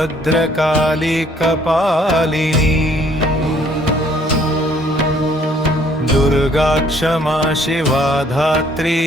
भद्रकाली कपालिनी दुर्गा क्षमा शिवा धात्री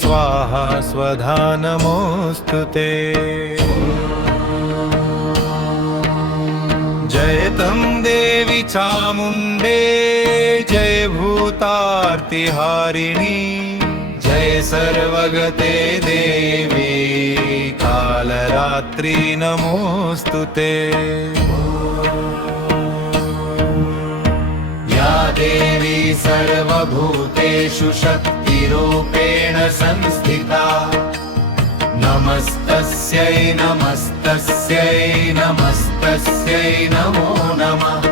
स्वाहा स्वधा नमोस्तुते जय तं देवी चामुण्डे जय भूतार्तिहारिणी जय सर्वगते देवी कालरात्रि नमोस्तुते या देवी सर्वभूतेषु शक्तिरूपेण संस्थिता नमस्तस्यै नमस्तस्यै नमस्तस्यै नमो नमः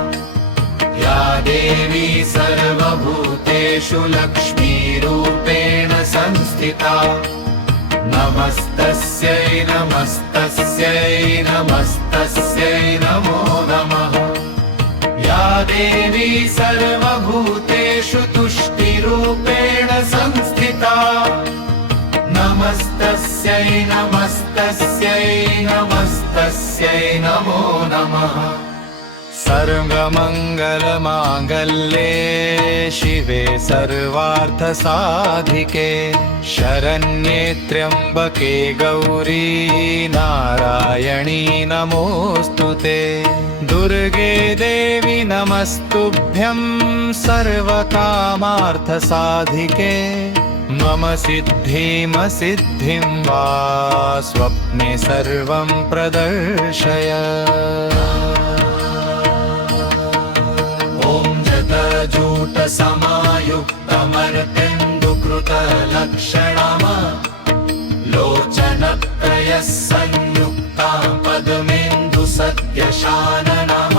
या देवी सर्वभूतेषु लक्ष्मीरूपेण संस्थिता नमस्तस्यै नमस्तस्यै नमस्तस्यै नमो नमः या देवी सर्वभूतेषु तुष्टिरूपेण संस्थिता नमस्तस्यै नमस्तस्यै नमस्तस्यै नमो नमः सर्वमङ्गलमाङ्गल्ये शिवे सर्वार्थसाधिके शरण्ये त्र्यम्बके गौरी नारायणी नमोऽस्तुते दुर्गे देवी नमस्तुभ्यं सर्वकामार्थसाधिके मम सिद्धिं वा स्वप्ने सर्वं प्रदर्शय ॐ जटजूटसमायुक्तमर्तेन्दुकृतलक्षणम लोचनत्रयः संयुक्तां पद्मेन्दुसद्यशाननम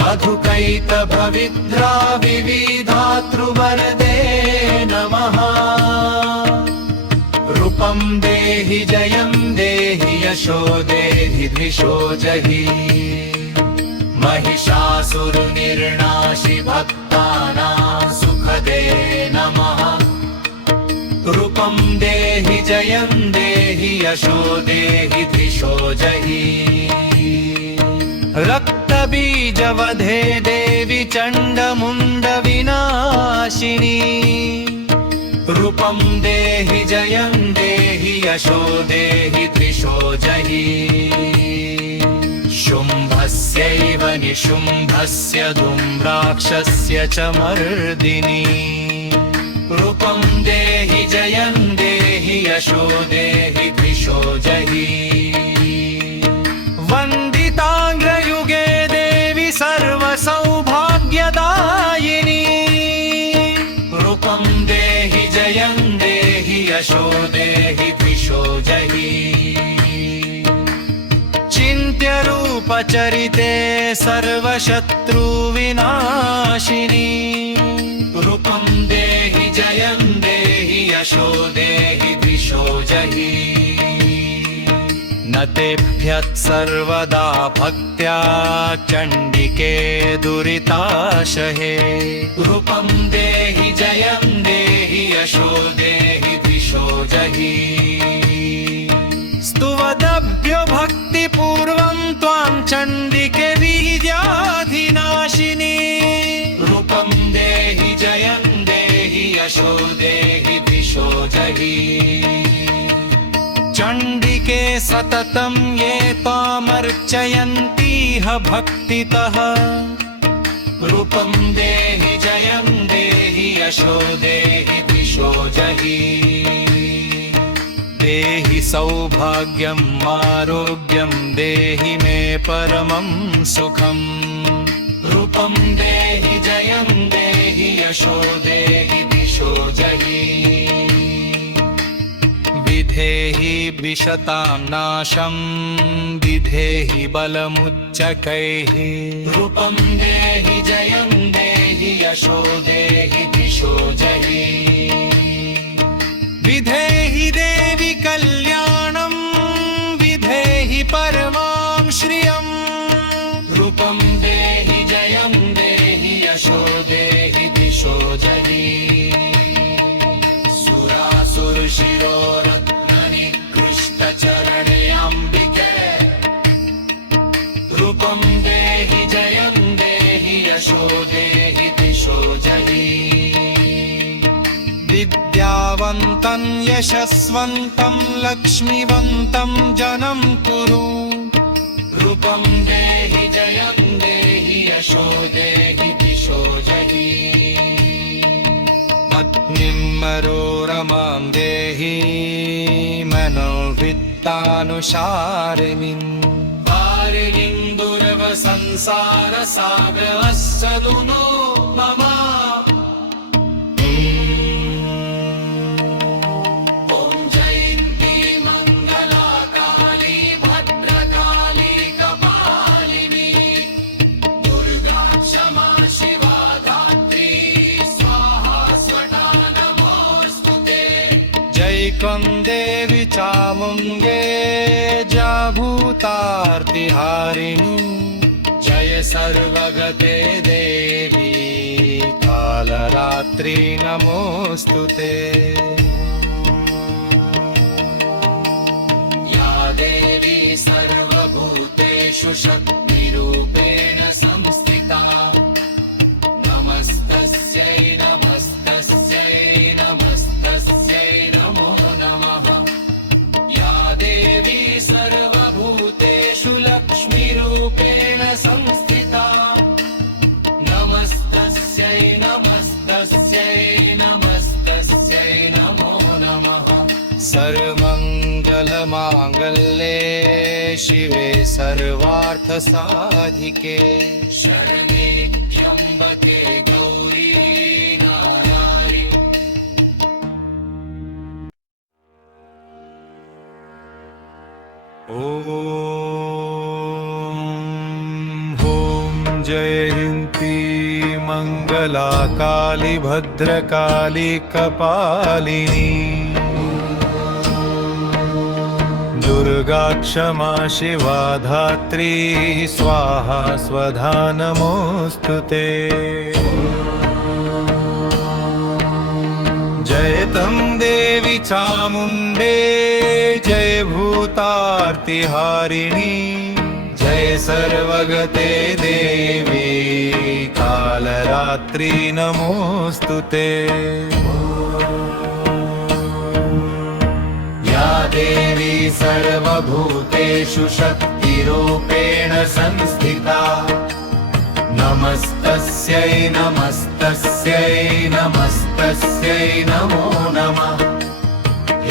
मधुकैतभविद्रा विविधातृवरदे नमः रूपं देहि जयं देहि यशो देहि द्विषो जहि महिषासुरनिर्नाशि भक्तानां सुखदे नमः रूपं देहि जयं देहि यशो देहि द्विषो जहि रक्तबीजवधे देवी चण्डमुण्डविनाशिनी रूपं देहि जयं देहि यशो देहि द्विषो जहि शुम्भस्यैव निशुम्भस्य धूम्राक्षस्य च मर्दिनी रूपं देहि जयं देहि यशो देहि द्विषो जहि वन्दिताग्रयुगे देवी सर्वसौभाग्यदायिनी रूपं देहि जयं देहि यशो देहि द्विषो जहि चिन्त्यरूपचरिते सर्वशत्रुविनाशिनी रूपं देहि जयं देहि यशो देहि द्विषो जहि न तेभ्यः सर्वदा भक्त्या चण्डिके दुरिताशहे रूपं देहि जयं देहि यशो देहि द्विषो जहि स्तुवदभ्यो भक्तिपूर्वं त्वां चण्डिके विद्याधिनाशिनी रूपं देहि जयं देहि यशो देहि द्विषो जहि चण्डिके सततं ये त्वामर्चयन्तीह भक्तितः रूपं देहि जयं देहि यशो देहि द्विषो जहि देहि सौभाग्यम् आरोग्यं देहि मे परमं सुखं रूपं देहि जयं देहि यशो देहि द्विषो जहि विधेहि विशतां नाशं विधेहि बलमुच्चकैः रूपं देहि जयं देहि यशो देहि द्विषो जहि विधेहि देवी कल्याणं विधेहि परमां श्रियं रूपं देहि जयं देहि यशो देहि द्विषो जहि सुरासुरशिरोरत्ननिकृष्टचरणे अम्बिके यशो देहि दिशो जहि विद्यावन्तं यशस्वन्तं लक्ष्मीवन्तं जनं कुरु रूपं देहि जयं देहि यशो देहि दिशो जहि पत्नीं मनोरमां देहि मनोवित्तानुसारिणीं वारिणीं दुर्वसंसारसागरस्सदुनो मम ॐ जयन्ती मङ्गला काली भद्रकाली कपालिनी दुर्गा क्षमा शिवा धात्री स्वाहा स्वधा नमोऽस्तु ते जय त्वं देवी चामुण्डे भूतार्तिहारिणी जय सर्वगते देवी कालरात्रि नमोऽस्तु ते या देवी सर्वभूतेषु शक्तिरूपेण संस्थिता नमस्तस्यै नमस्तस्यै नमस्तस्यै नमो नमः या देवी सर्वभूतेषु लक्ष्मीरूपेण संस्थिता नमस्तस्यै नमस्तस्यै नमस्तस्यै नमो नमः सर्वमङ्गलमाङ्गल्ये शिवे सर्वार्थसाधिके शरणे त्र्यम्बके गौरी नारायणी ॐ जयन्ती मङ्गला काली भद्रकाली कपालिनी दुर्गा क्षमा शिवा धात्री स्वाहा स्वधा नमोऽस्तु ते जय तं देवी चामुण्डे जय भूतार्तिहारिणी जय सर्वगते देवी कालरात्रि नमोऽस्तु ते या देवी सर्वभूतेषु शक्तिरूपेण संस्थिता नमस्तस्यै नमस्तस्यै नमस्तस्यै नमो नमः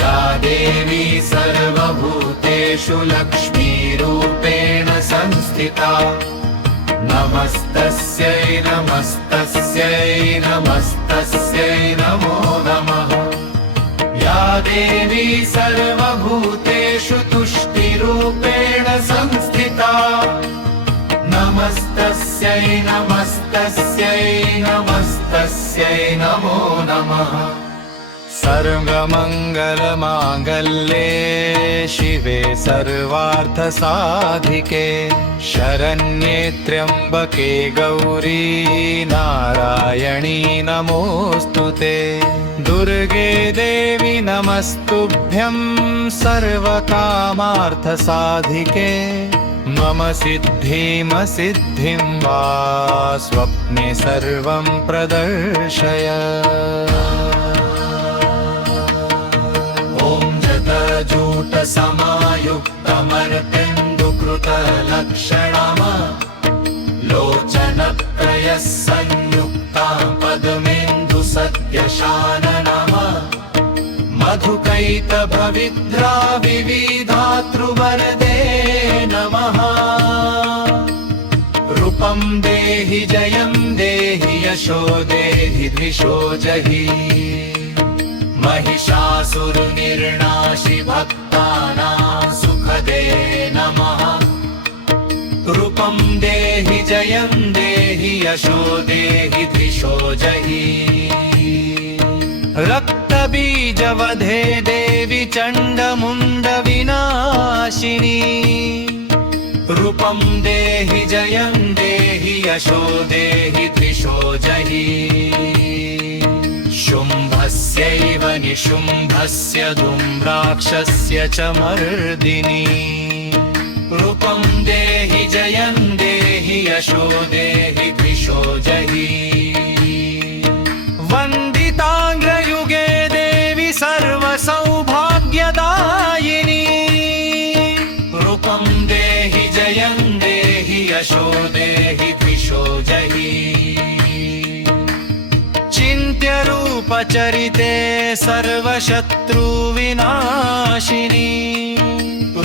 या देवी सर्वभूतेषु लक्ष्मीरूपेण संस्थिता नमस्तस्यै नमस्तस्यै नमस्तस्यै नमो नमः या देवी सर्वभूतेषु तुष्टिरूपेण संस्थिता नमस्तस्यै नमस्तस्यै नमस्तस्यै नमो नमः सर्वमङ्गलमाङ्गल्ये शिवे सर्वार्थसाधिके शरण्ये त्र्यम्बके गौरी नारायणी नमोऽस्तु ते दुर्गे देवी नमस्तुभ्यं सर्वकामार्थसाधिके मम सिद्धिं वा स्वप्ने सर्वं प्रदर्शय ॐ जटजूटसमायुक्तमर्तेन्दुकृतलक्षणम लोचनत्रयः संयुक्तां पद्मेन्दुसद्यशाननम मधुकैटभविद्रा विविधातृवरदे नमः रूपं देहि जयं देहि यशो देहि द्विषो जहि महिषासुरनिर्नाशि भक्तानां सुखदे नमः रूपं देहि जयं देहि यशो देहि द्विषो जहि रक्तबीजवधे देवी चण्डमुण्डविनाशिनी रूपं देहि जयं देहि यशो देहि द्विषो जहि शुम्भस्यैव निशुम्भस्य धूम्राक्षस्य च मर्दिनी रूपं देहि जयं देहि यशो देहि द्विषो जहि चिन्त्यरूपचरिते सर्वशत्रुविनाशिनी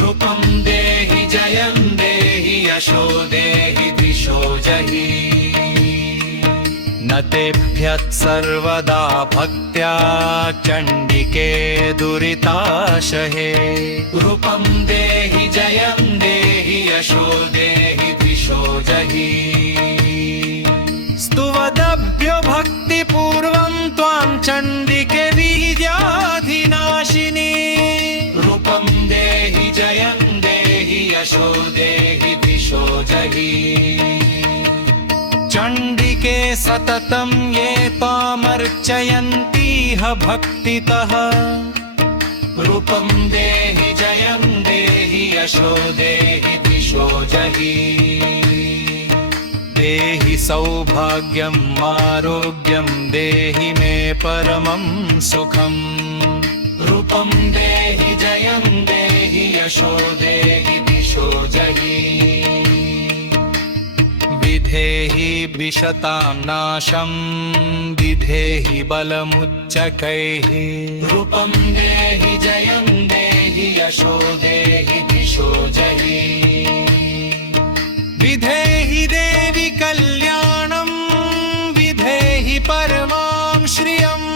रूपं देहि जयं देहि यशो देहि द्विषो जहि न तेभ्यः सर्वदा भक्त्या चण्डिके दुरिताशहे रूपं देहि जयं देहि यशो देहि द्विषो जहि स्तुवदभ्यो भक्तिपूर्वं त्वां चण्डिके वीर्याधिनाशिनी रूपं देहि जयं देहि यशो देहि द्विषो जहि चण्डिके सततं ये त्वामर्चयन्तीह भक्तितः रूपं देहि जयं देहि यशो देहि द्विषो जहि देहि सौभाग्यम् आरोग्यं देहि मे परमं सुखम् रूपं देहि जयं देहि यशो देहि द्विषो जहि विधेहि विशतां नाशं विधेहि बलमुच्चकैः रूपं देहि जयं देहि यशो देहि द्विषो जहि विधेहि देवि कल्याणं विधेहि परमां श्रियम्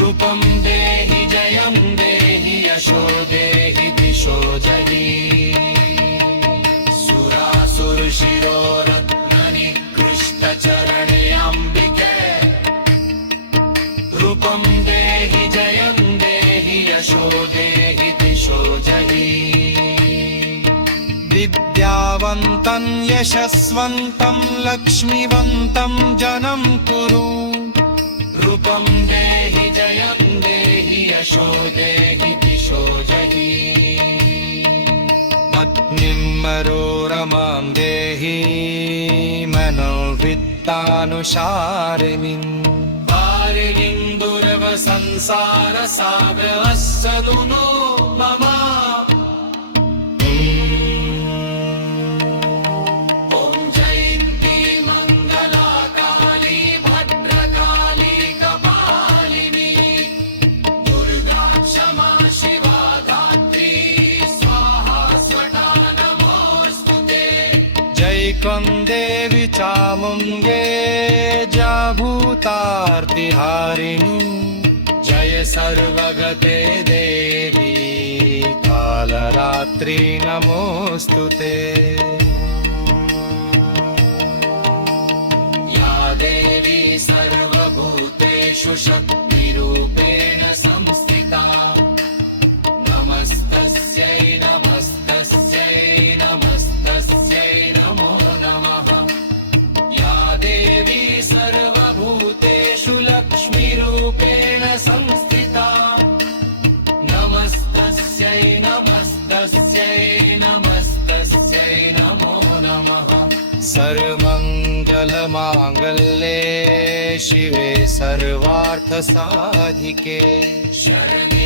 रूपं देहि जयं देहि यशो देहि द्विषो जहि सुरासुरशिरोरत्ननिकृष्टचरणे अम्बिके रूपं देहि जयं देहि यशो देहि द्विषो जहि विद्यावन्तं यशस्वन्तं लक्ष्मीवन्तं जनं कुरु रूपं देहि जयं देहि यशो देहि द्विषो जहि पत्नीं मनोरमां देहि मनोवित्तानुसारिणीम् वारिणीं दुर्वसंसारसागरस्सदुनो मम ॐ जयन्ती मङ्गला काली भद्रकाली कपालिनी दुर्गा क्षमा शिवा धात्री स्वाहा स्वधा नमोऽस्तु ते जय त्वं देवि चामुण्डे जाभूतार्तिहारिणि जय सर्वगते देवी कालरात्रि नमोऽस्तु ते या देवी सर्वभूतेषु शक्तिरूपेण संस्थिता नमस्तस्यै नमस्तस्यै नमस्तस्यै नमो नमः या देवी सर्वभूतेषु लक्ष्मीरूपेण संस्थिता नमस्तस्यै नमस्तस्यै नमस्तस्यै नमो नमः सर्वमङ्गलमाङ्गल्ये शिवे सर्वार्थसाधिके शरणे